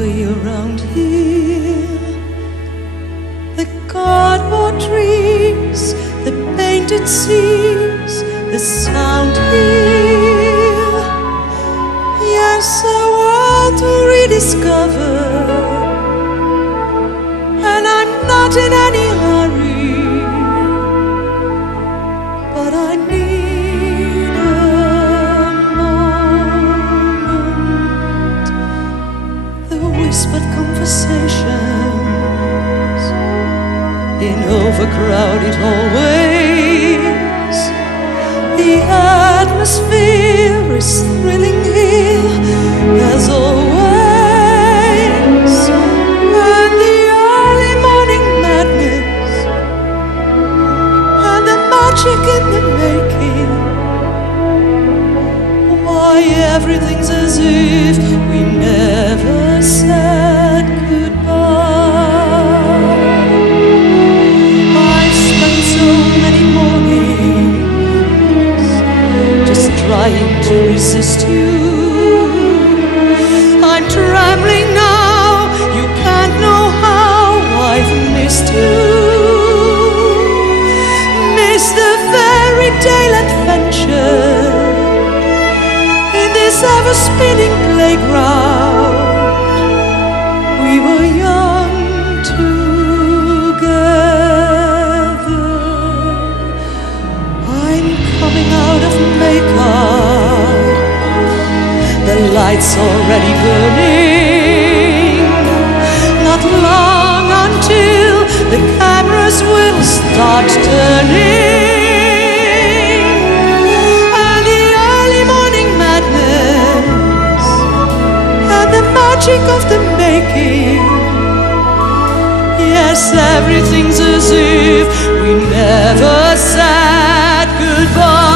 way around here. The cardboard trees, the painted seas, the sound here. Yes, a world to rediscover, and I'm not in any hurry, but I need a moment. The whispered conversations in overcrowded hallways. The atmosphere is thrilling here as always, and the early morning madness and the magic in the making. Why, everything's as if we never said goodbye. I've spent so many mornings just trying to resist you. I'm trembling now, you can't know how I've missed you. Missed the fairy tale adventure in this ever-spinning playground. We were young together. I'm coming out of makeup, the light's already burning. Not long until the cameras will start turning, and the early morning madness and the magic of the making. Yes, everything's as if we never said goodbye.